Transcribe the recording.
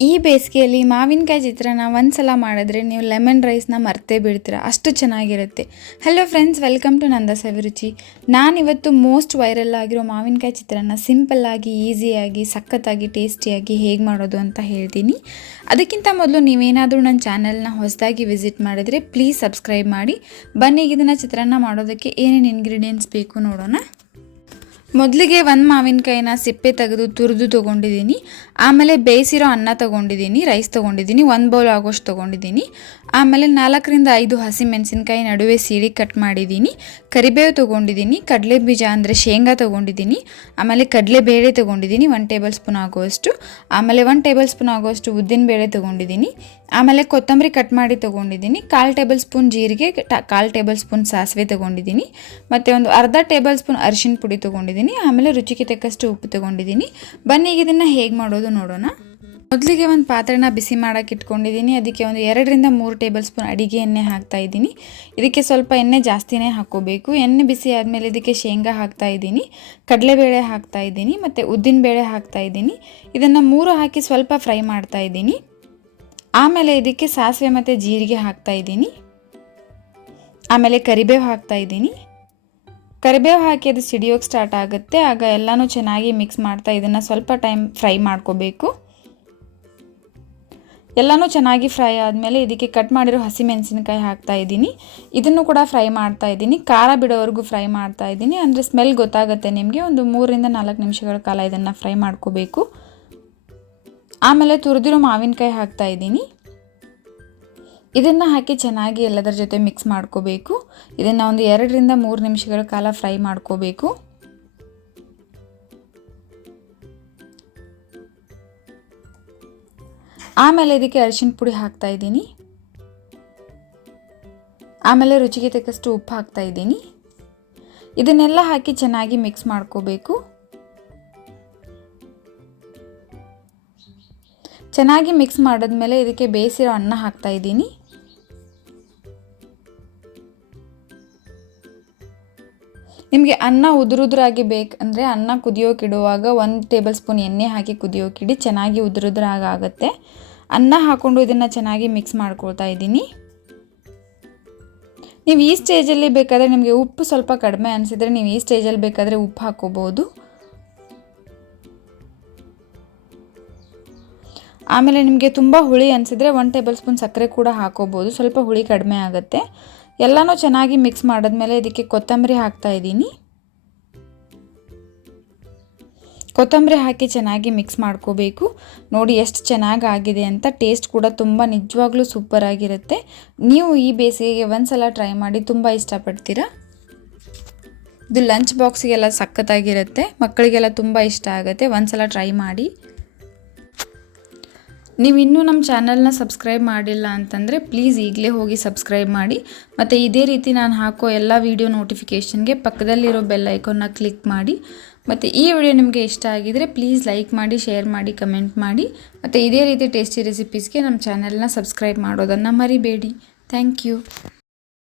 ಈ ಬೇಸಿಗೆಯಲ್ಲಿ ಮಾವಿನಕಾಯಿ ಚಿತ್ರಾನ್ನ ಒಂದ್ಸಲ ಮಾಡಿದ್ರೆ ನೀವು ಲೆಮನ್ ರೈಸ್ನ ಮರ್ತೇ ಬಿಡ್ತೀರಾ, ಅಷ್ಟು ಚೆನ್ನಾಗಿರುತ್ತೆ. ಹಲೋ ಫ್ರೆಂಡ್ಸ್, ವೆಲ್ಕಮ್ ಟು ನಂದ ಸವಿರುಚಿ. ನಾನಿವತ್ತು ಮೋಸ್ಟ್ ವೈರಲ್ ಆಗಿರೋ ಮಾವಿನಕಾಯಿ ಚಿತ್ರಾನ್ನ ಸಿಂಪಲ್ಲಾಗಿ, ಈಸಿಯಾಗಿ, ಸಖತ್ತಾಗಿ, ಟೇಸ್ಟಿಯಾಗಿ ಹೇಗೆ ಮಾಡೋದು ಅಂತ ಹೇಳ್ತೀನಿ. ಅದಕ್ಕಿಂತ ಮೊದಲು ನೀವೇನಾದರೂ ನನ್ನ ಚಾನಲ್ನ ಹೊಸದಾಗಿ ವಿಸಿಟ್ ಮಾಡಿದರೆ ಪ್ಲೀಸ್ ಸಬ್ಸ್ಕ್ರೈಬ್ ಮಾಡಿ. ಬನ್ನಿ ಇದನ್ನು ಚಿತ್ರಾನ್ನ ಮಾಡೋದಕ್ಕೆ ಏನೇನು ಇಂಗ್ರೀಡಿಯೆಂಟ್ಸ್ ಬೇಕು ನೋಡೋಣ. ಮೊದಲಿಗೆ ಒಂದು ಮಾವಿನಕಾಯಿನ ಸಿಪ್ಪೆ ತೆಗೆದು ತುರಿದು ತೊಗೊಂಡಿದ್ದೀನಿ. ಆಮೇಲೆ ಬೇಯಿಸಿರೋ ಅನ್ನ ತೊಗೊಂಡಿದ್ದೀನಿ, ರೈಸ್ ತೊಗೊಂಡಿದ್ದೀನಿ, 1 ಬೌಲ್ ಆಗೋಷ್ಟು ತೊಗೊಂಡಿದ್ದೀನಿ. ಆಮೇಲೆ 4ರಿಂದ 5 ಹಸಿಮೆಣಸಿನ್ಕಾಯಿ ನಡುವೆ ಸೀಳಿ ಕಟ್ ಮಾಡಿದ್ದೀನಿ. ಕರಿಬೇವು ತೊಗೊಂಡಿದ್ದೀನಿ, ಕಡಲೆ ಬೀಜ ಅಂದರೆ ಶೇಂಗಾ ತೊಗೊಂಡಿದ್ದೀನಿ. ಆಮೇಲೆ ಕಡಲೆಬೇಳೆ ತೊಗೊಂಡಿದ್ದೀನಿ 1 ಟೇಬಲ್ ಸ್ಪೂನ್ ಆಗುವಷ್ಟು. ಆಮೇಲೆ 1 ಟೇಬಲ್ ಸ್ಪೂನ್ ಆಗುವಷ್ಟು ಉದ್ದಿನಬೇಳೆ ತೊಗೊಂಡಿದ್ದೀನಿ. ಆಮೇಲೆ ಕೊತ್ತಂಬರಿ ಕಟ್ ಮಾಡಿ ತೊಗೊಂಡಿದ್ದೀನಿ. 1/4 ಟೇಬಲ್ ಸ್ಪೂನ್ ಜೀರಿಗೆ, 1/4 ಟೇಬಲ್ ಸ್ಪೂನ್ ಸಾಸಿವೆ ತೊಗೊಂಡಿದ್ದೀನಿ. ಮತ್ತು ಒಂದು ಅರ್ಧ ಟೇಬಲ್ ಸ್ಪೂನ್ ಅರಿಶಿನ ಪುಡಿ ತೊಗೊಂಡಿದ್ದೀನಿ. ಆಮೇಲೆ ರುಚಿಗೆ ತಕ್ಕಷ್ಟು ಉಪ್ಪು ತೊಗೊಂಡಿದ್ದೀನಿ. ಬನ್ನಿ ಇದನ್ನು ಹೇಗೆ ಮಾಡೋದು ನೋಡೋಣ. ಮೊದಲಿಗೆ ಒಂದು ಪಾತ್ರೆನ ಬಿಸಿ ಮಾಡೋಕ್ಕೆ ಇಟ್ಕೊಂಡಿದ್ದೀನಿ. ಅದಕ್ಕೆ ಒಂದು 2ರಿಂದ 3 ಟೇಬಲ್ ಸ್ಪೂನ್ ಅಡಿಗೆ ಎಣ್ಣೆ ಹಾಕ್ತಾಯಿದ್ದೀನಿ. ಇದಕ್ಕೆ ಸ್ವಲ್ಪ ಎಣ್ಣೆ ಜಾಸ್ತಿನೇ ಹಾಕ್ಕೋಬೇಕು. ಎಣ್ಣೆ ಬಿಸಿ ಆದಮೇಲೆ ಇದಕ್ಕೆ ಶೇಂಗಾ ಹಾಕ್ತಾಯಿದ್ದೀನಿ, ಕಡಲೆಬೇಳೆ ಹಾಕ್ತಾಯಿದ್ದೀನಿ ಮತ್ತು ಉದ್ದಿನಬೇಳೆ ಹಾಕ್ತಾಯಿದ್ದೀನಿ. ಇದನ್ನು 3 ಹಾಕಿ ಸ್ವಲ್ಪ ಫ್ರೈ ಮಾಡ್ತಾಯಿದ್ದೀನಿ. ಆಮೇಲೆ ಇದಕ್ಕೆ ಸಾಸಿವೆ ಮತ್ತು ಜೀರಿಗೆ ಹಾಕ್ತಾಯಿದ್ದೀನಿ. ಆಮೇಲೆ ಕರಿಬೇವು ಹಾಕ್ತಾಯಿದ್ದೀನಿ. ಕರಿಬೇವು ಹಾಕಿ ಅದು ಸಿಡಿಯೋಕ್ಕೆ ಸ್ಟಾರ್ಟ್ ಆಗುತ್ತೆ. ಆಗ ಎಲ್ಲನೂ ಚೆನ್ನಾಗಿ ಮಿಕ್ಸ್ ಮಾಡ್ತಾ ಇದನ್ನು ಸ್ವಲ್ಪ ಟೈಮ್ ಫ್ರೈ ಮಾಡ್ಕೋಬೇಕು. ಎಲ್ಲನೂ ಚೆನ್ನಾಗಿ ಫ್ರೈ ಆದಮೇಲೆ ಇದಕ್ಕೆ ಕಟ್ ಮಾಡಿರೋ ಹಸಿಮೆಣಸಿನಕಾಯಿ ಹಾಕ್ತಾಯಿದ್ದೀನಿ. ಇದನ್ನು ಕೂಡ ಫ್ರೈ ಮಾಡ್ತಾಯಿದ್ದೀನಿ. ಖಾರ ಬಿಡೋವರೆಗೂ ಫ್ರೈ ಮಾಡ್ತಾಯಿದ್ದೀನಿ. ಅಂದರೆ ಸ್ಮೆಲ್ ಗೊತ್ತಾಗುತ್ತೆ ನಿಮಗೆ. ಒಂದು 3ರಿಂದ 4 ನಿಮಿಷಗಳ ಕಾಲ ಇದನ್ನು ಫ್ರೈ ಮಾಡ್ಕೋಬೇಕು. ಆಮೇಲೆ ತುರಿದಿರೋ ಮಾವಿನಕಾಯಿ ಹಾಕ್ತಾಯಿದ್ದೀನಿ. ಇದನ್ನು ಹಾಕಿ ಚೆನ್ನಾಗಿ ಎಲ್ಲದರ ಜೊತೆ ಮಿಕ್ಸ್ ಮಾಡ್ಕೋಬೇಕು. ಇದನ್ನು ಒಂದು 2ರಿಂದ 3 ನಿಮಿಷಗಳ ಕಾಲ ಫ್ರೈ ಮಾಡ್ಕೋಬೇಕು. ಆಮೇಲೆ ಇದಕ್ಕೆ ಅರಿಶಿನ ಪುಡಿ ಹಾಕ್ತಾಯಿದ್ದೀನಿ. ಆಮೇಲೆ ರುಚಿಗೆ ತಕ್ಕಷ್ಟು ಉಪ್ಪು ಹಾಕ್ತಾಯಿದ್ದೀನಿ. ಇದನ್ನೆಲ್ಲ ಹಾಕಿ ಚೆನ್ನಾಗಿ ಮಿಕ್ಸ್ ಮಾಡ್ಕೋಬೇಕು. ಚೆನ್ನಾಗಿ ಮಿಕ್ಸ್ ಮಾಡಿದ್ಮೇಲೆ ಇದಕ್ಕೆ ಬೇಯಿಸಿರೋ ಅನ್ನ ಹಾಕ್ತಾಯಿದ್ದೀನಿ. ನಿಮಗೆ ಅನ್ನ ಉದುರುದ್ರಾಗಿ ಬೇಕಂದರೆ ಅನ್ನ ಕುದಿಯೋಕ್ಕಿಡುವಾಗ 1 ಟೇಬಲ್ ಸ್ಪೂನ್ ಎಣ್ಣೆ ಹಾಕಿ ಕುದಿಯೋಕ್ಕಿಡಿ. ಚೆನ್ನಾಗಿ ಉದುರುದ್ರಾಗಿ ಆಗುತ್ತೆ. ಅನ್ನ ಹಾಕ್ಕೊಂಡು ಇದನ್ನು ಚೆನ್ನಾಗಿ ಮಿಕ್ಸ್ ಮಾಡ್ಕೊಳ್ತಾ ಇದ್ದೀನಿ. ನೀವು ಈ ಸ್ಟೇಜಲ್ಲಿ ಬೇಕಾದರೆ ನಿಮಗೆ ಉಪ್ಪು ಸ್ವಲ್ಪ ಕಡಿಮೆ ಅನಿಸಿದರೆ ನೀವು ಈ ಸ್ಟೇಜಲ್ಲಿ ಬೇಕಾದರೆ ಉಪ್ಪು ಹಾಕ್ಕೋಬೋದು. ಆಮೇಲೆ ನಿಮಗೆ ತುಂಬ ಹುಳಿ ಅನಿಸಿದರೆ 1 ಟೇಬಲ್ ಸ್ಪೂನ್ ಸಕ್ಕರೆ ಕೂಡ ಹಾಕೋಬೋದು. ಸ್ವಲ್ಪ ಹುಳಿ ಕಡಿಮೆ ಆಗುತ್ತೆ. ಎಲ್ಲನೂ ಚೆನ್ನಾಗಿ ಮಿಕ್ಸ್ ಮಾಡಿದ್ಮೇಲೆ ಇದಕ್ಕೆ ಕೊತ್ತಂಬರಿ ಹಾಕ್ತಾಯಿದ್ದೀನಿ. ಕೊತ್ತಂಬರಿ ಹಾಕಿ ಚೆನ್ನಾಗಿ ಮಿಕ್ಸ್ ಮಾಡ್ಕೋಬೇಕು. ನೋಡಿ ಎಷ್ಟು ಚೆನ್ನಾಗಿ ಆಗಿದೆ ಅಂತ. ಟೇಸ್ಟ್ ಕೂಡ ತುಂಬ ನಿಜವಾಗ್ಲೂ ಸೂಪರ್ ಆಗಿರುತ್ತೆ. ನೀವು ಈ ಬೇಸಿಗೆಗೆ ಒಂದ್ಸಲ ಟ್ರೈ ಮಾಡಿ, ತುಂಬ ಇಷ್ಟಪಡ್ತೀರಾ. ಇದು ಲಂಚ್ ಬಾಕ್ಸಿಗೆಲ್ಲ ಸಖತ್ತಾಗಿರುತ್ತೆ. ಮಕ್ಕಳಿಗೆಲ್ಲ ತುಂಬ ಇಷ್ಟ ಆಗುತ್ತೆ. ಒಂದ್ಸಲ ಟ್ರೈ ಮಾಡಿ. ನೀವು ಇನ್ನೂ ನಮ್ಮ ಚಾನಲ್ನ ಸಬ್ಸ್ಕ್ರೈಬ್ ಮಾಡಿಲ್ಲ ಅಂತಂದರೆ ಪ್ಲೀಸ್ ಈಗಲೇ ಹೋಗಿ ಸಬ್ಸ್ಕ್ರೈಬ್ ಮಾಡಿ. ಮತ್ತು ಇದೇ ರೀತಿ ನಾನು ಹಾಕೋ ಎಲ್ಲ ವೀಡಿಯೋ ನೋಟಿಫಿಕೇಷನ್ಗೆ ಪಕ್ಕದಲ್ಲಿರೋ ಬೆಲ್ ಐಕಾನ್ನ ಕ್ಲಿಕ್ ಮಾಡಿ. ಮತ್ತು ಈ ವಿಡಿಯೋ ನಿಮಗೆ ಇಷ್ಟ ಆಗಿದರೆ ಪ್ಲೀಸ್ ಲೈಕ್ ಮಾಡಿ, ಶೇರ್ ಮಾಡಿ, ಕಮೆಂಟ್ ಮಾಡಿ. ಮತ್ತು ಇದೇ ರೀತಿ ಟೇಸ್ಟಿ ರೆಸಿಪೀಸ್ಗೆ ನಮ್ಮ ಚಾನಲ್ನ ಸಬ್ಸ್ಕ್ರೈಬ್ ಮಾಡೋದನ್ನು ಮರಿಬೇಡಿ. Thank you.